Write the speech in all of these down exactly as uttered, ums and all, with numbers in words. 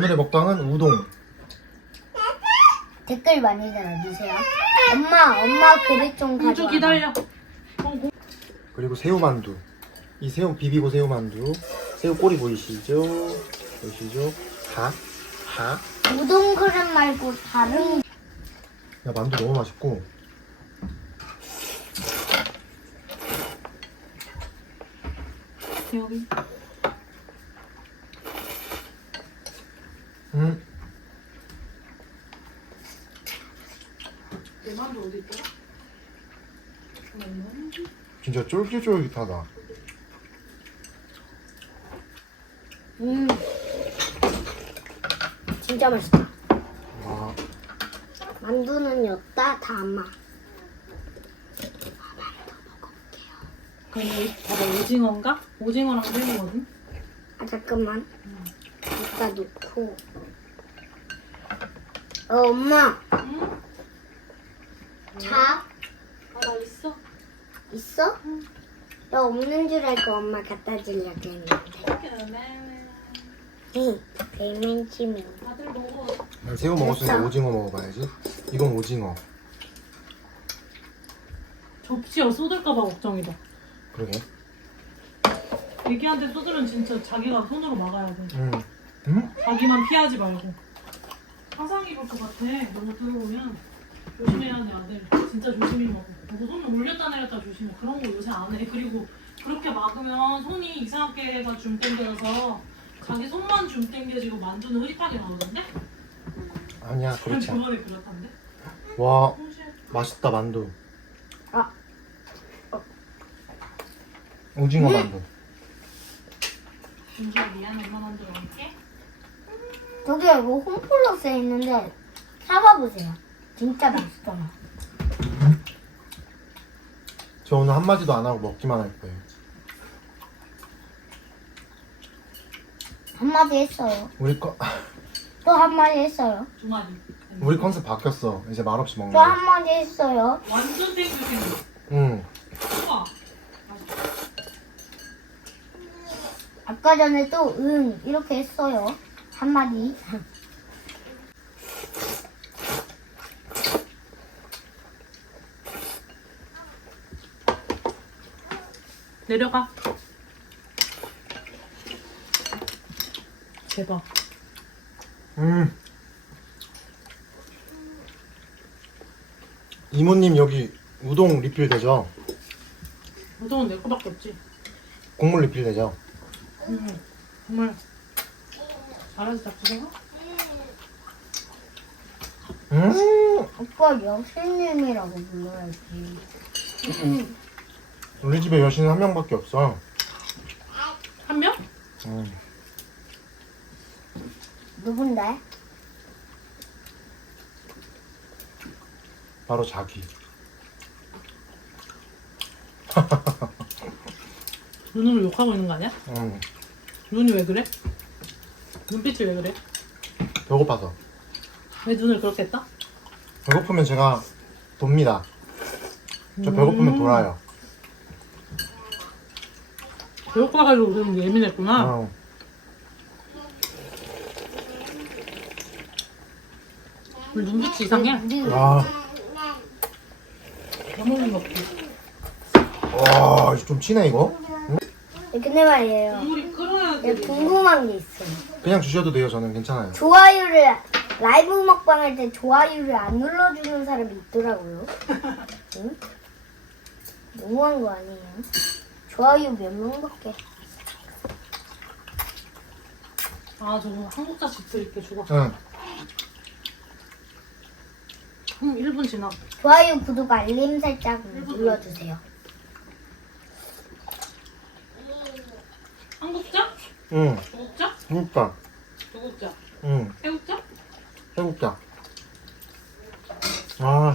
오늘의 먹방은 우동. 댓글 많이 달아주세요. 엄마, 엄마 그릇 좀 공주 가져와. 기다려. 어, 그리고 새우만두. 이 새우 비비고 새우만두. 새우 꼬리 보이시죠? 보이시죠? 다. 다. 우동 그릇 말고 다른. 야, 만두 너무 맛있고. 여기. 음. 내 만두 어디 있더라? 진짜 쫄깃쫄깃하다. 음, 진짜 맛있다. 와. 만두는 였다 담아. 그럼 여기 봐봐, 오징어인가? 오징어랑 새우거든? 아 잠깐만. 여기다 놓고. 어 엄마. 응? 자 아, 나 있어. 있어? 나 없는 줄 알고 엄마 갖다 주려고 했는데. 응. 배мен치면. 다들 먹어. 난 새우 먹었으니까 됐어. 오징어 먹어봐야지. 이건 오징어. 접시에 쏟을까봐 걱정이다. 그러게. 애기한테 쏟으면 진짜 자기가 손으로 막아야 돼. 음. 음? 자기만 피하지 말고. 화상 입을 것 같아. 너무 들어오면 조심해야 돼, 아들. 진짜 조심히 먹어. 너 손을 올렸다 내렸다 조심해. 그런 거 요새 안 해. 그리고 그렇게 막으면 손이 이상하게가 줌 땡겨서 자기 손만 줌 땡겨지고 만두는 흐릿하게 나오던데? 아니야, 그렇지 않아. 저번에 그렇던데? 와, 손실. 맛있다, 만두. 아. 오징어 음. 만두. 진주야 미안해, 엄마 만두 먹을게. 저기 이거 홈플러스에 있는데 사봐보세요. 진짜 맛있어요. 저 오늘 한마디도 안 하고 먹기만 할 거예요. 한마디 했어요. 우리 거, 또 한마디 했어요. 두 마리. 우리 컨셉 바뀌었어. 이제 말없이 먹는 또 거야. 한마디 했어요. 완전 땡큐. 응. 우와. 아까 전에 또 응 이렇게 했어요. 한마디. 내려가. 대박. 음. 이모님 여기 우동 리필 되죠? 우동은 내 거밖에 없지. 국물 리필 되죠? 응. 정말 잘해서 잡수세요. 음. 아까 여신님이라고 불러야지. 우리 집에 여신은 한 명밖에 없어. 한 명? 음. 누군데? 바로 자기. 눈으로 욕하고 있는 거 아니야? 음. 눈이 왜 그래? 눈빛이 왜 그래? 배고파서. 왜 눈을 그렇게 했다? 배고프면 제가 돕니다. 저 배고프면 음. 돌아요. 배고파가지고 좀 예민했구나. 어. 우리 눈빛이 이상해. 우리 와, 너무 먹기. 와, 좀 치네 이거. 근데 말이에요. 국물이 끓어야 내가 돼. 궁금한 게 있어요. 그냥 주셔도 돼요. 저는 괜찮아요. 좋아요를 라이브 먹방 할 때 좋아요를 안 눌러주는 사람이 있더라고요. 응? 너무한 거 아니에요? 좋아요 몇 명밖에. 아 저거 한국자식 드릴게 주고. 응. 음, 일 분 지나. 좋아요, 구독, 알림 설정 눌러주세요. 한국자? 응. 중국자? 그러니까. 중국자? 응. 태국자? 해볼게. 아.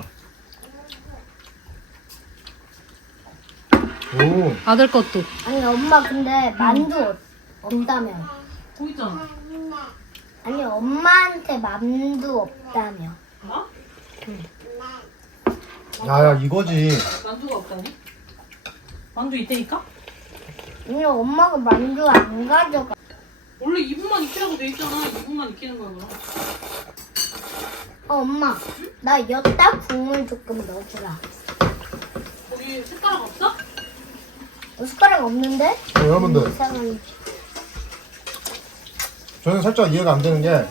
오. 아들 것도. 아니 엄마 근데 만두 없다며. 거기 있잖아. 아니 엄마한테 만두 없다며. 나? 야야 이거지. 만두가 없다니? 만두 이때니까? 아니 엄마가 만두 안 가져가. 원래 이 분만 익히라고 돼 있잖아. 이 분만 익히는 거야 그럼. 어, 엄마. 나 엿다 국물 조금 넣어주라. 거기 숟가락 없어? 어, 숟가락 없는데? 어, 여러분들 이상한. 저는 살짝 이해가 안 되는 게,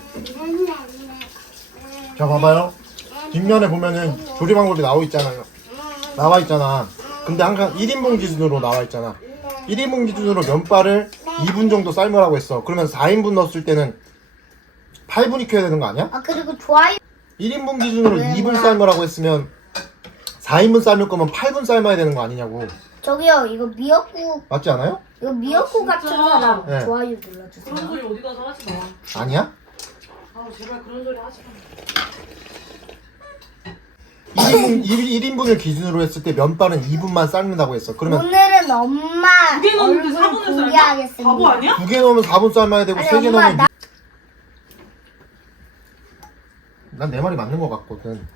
자 봐봐요. 뒷면에 보면은 조리 방법이 나와 있잖아요. 나와 있잖아. 근데 항상 일 인분 기준으로 나와 있잖아. 일 인분 기준으로 면발을 이 분 정도 삶으라고 했어. 그러면 사 인분 넣었을 때는 팔 분 익혀야 되는 거 아니야? 아, 그리고 좋아요. 일 인분 기준으로 왜, 이 분 뭐야? 삶으라고 했으면 사 인분 삶을 거면 팔 분 삶아야 되는 거 아니냐고. 저기요, 이거 미역국, 맞지 않아요? 이거 미역국 아, 같은 진짜? 사람 네. 좋아요 그런 눌러주세요. 소리 어디 가서 하지 마. 아니야? 아 제발 그런 소리 하지 마. 일 인분, 일 인분을 기준으로 했을 때 면발은 이 분만 삶는다고 했어. 그러면 오늘은 엄마 두 개 넣는데 사 얼굴 분을 삶아? 공개하겠습니다. 바보 아니야? 두 개 넣으면 사 분 삶아야 되고 아니, 세 개 엄마, 넣으면 나- 난 내 말이 맞는 것 같거든.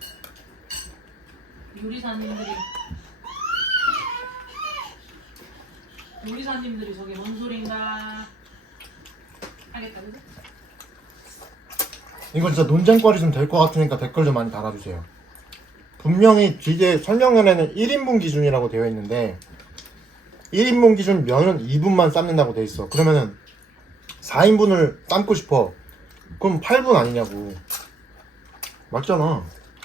요리사님들이 요리사님들이 저게 뭔 소린가 하겠다 그지? 이거 진짜 논쟁거리 좀 될 것 같으니까 댓글 좀 많이 달아주세요. 분명히 뒤에 설명란에는 일 인분 기준이라고 되어 있는데 일 인분 기준 면은 이 분만 삶는다고 되어 있어. 그러면은 사 인분을 삶고 싶어. 그럼 팔 분 아니냐고. 맞잖아.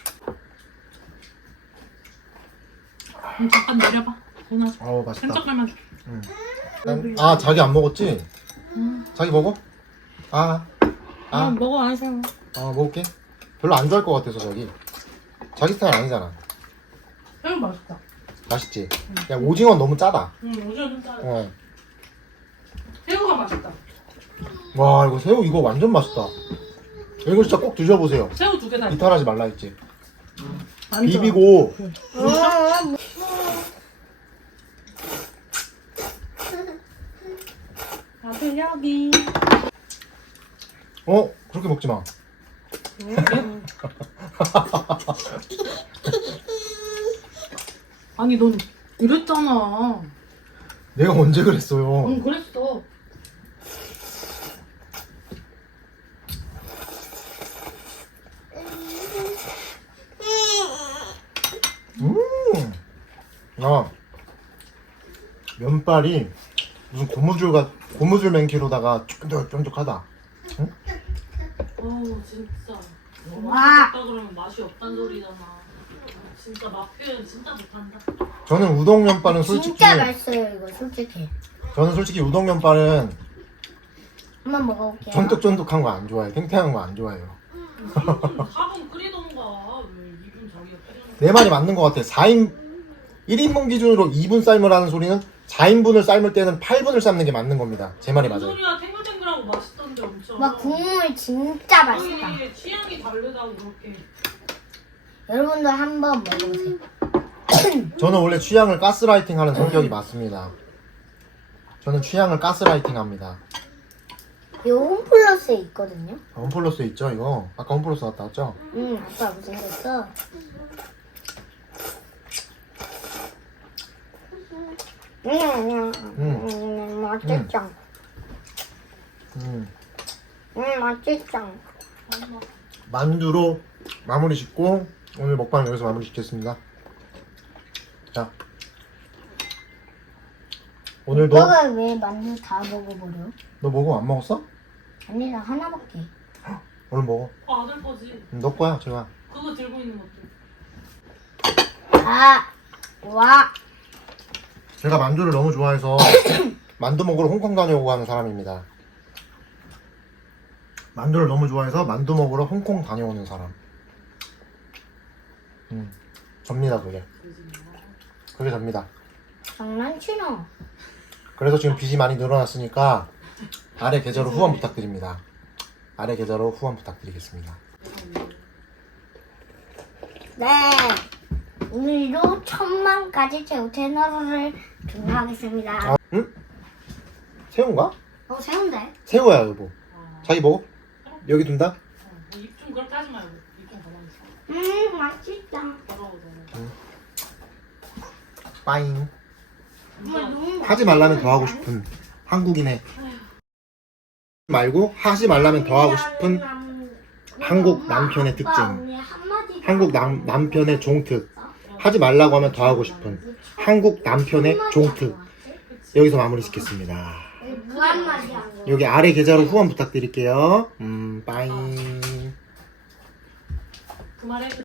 응, 잠깐 내려봐. 누나 어우 맛있다. 생각할만 줄게. 응. 난- 아 자기 안 먹었지? 응. 자기 먹어? 아, 아, 아, 먹어 안 사. 아 먹을게. 별로 안 좋아할 것 같아서 자기. 자기 스타일 아니잖아. 새우 맛있다. 맛있지? 야 오징어 너무 짜다. 응, 오징어 좀 짜네. 어. 새우가 맛있다. 와 이거 새우 이거 완전 맛있다. 이거 진짜 꼭 드셔보세요. 새우 두 개 다. 이탈하지 말라 했지. 안 좋아. 비비고 음, 앞에 여기. 어 그렇게 먹지 마. 아니 넌 이랬잖아. 내가 언제 그랬어요? 응 그랬어. 음. 아 면발이 무슨 고무줄과 고무줄 맨키로다가 쫀득쫀득하다. 응? 어우 진짜. 와. 맛있다 그러면 맛이 없단 소리잖아. 진짜 맛 표현 진짜 못한다. 저는 우동 면발은 솔직히 진짜 맛있어요 이거 솔직히. 저는 솔직히 우동 면발은 한번 먹어볼게요. 쫀득쫀득한 거 안 좋아해. 탱탱한 거 안 좋아해요. 사 분 끓이던가 왜 이 분 자기가 끓이는 내 말이 맞는 것 같아. 사 인 일 인분 기준으로 이 분 삶으라는 소리는 사 인분을 삶을 때는 팔 분을 삶는 게 맞는 겁니다. 제 말이 무슨 맞아요. 소리야 탱글탱글하고 맛있던데 엄청. 와 국물 진짜 맛있다. 아니 취향이 다르다고 그렇게. 여러분도 한번 먹어보세요. 저는 원래 취향을 가스라이팅 하는 성격이 맞습니다. 저는 취향을 가스라이팅 합니다. 이거 홈플러스에 있거든요. 홈플러스 있죠 이거? 아까 홈플러스 갔다 왔죠? 응, 아빠 무슨 거 있어? 응, 응, 음. 응, 맛있죠. 음. 응, 맛있죠. 만두로 마무리 짓고 오늘 먹방 여기서 마무리 짓겠습니다. 자 오늘도 오빠가 왜 만두 다 먹어버려? 너 먹어? 안 먹었어? 아니라 하나밖에. 얼른 먹어. 어, 아들 거지. 음, 너 거야 제가. 그거 들고 있는 것도. 아, 와. 제가 만두를 너무 좋아해서 만두 먹으러 홍콩 다녀오고 하는 사람입니다. 만두를 너무 좋아해서 만두 먹으러 홍콩 다녀오는 사람. 음, 접니다 그게. 그게 접니다. 장난치노. 그래서 지금 빚이 많이 늘어났으니까 아래 계좌로 후원 부탁드립니다. 아래 계좌로 후원 부탁드리겠습니다. 네. 오늘도 천만까지 제우 채널을 등록하겠습니다. 아, 응? 새우인가? 어, 새운데? 새우야 여보. 아, 자기 먹어? 여기 둔다? 입 좀 그렇게 하지 말고 입 좀 가만히 있어. 음, 맛있다. 더러워 너무. 빠잉. 엄마 너무 하지 말라면 더 하고 싶은 한국인의 말고 하지 말라면 더 하고 싶은 한국 남편의 특징. 한국 남, 남편의 종특. 하지 말라고 하면 더 하고 싶은 한국 남편의 종특. 여기서 마무리 짓겠습니다. 무한마디 한 거. 여기 아래 계좌로 후원 부탁드릴게요. 음, 빠잉. 그 말에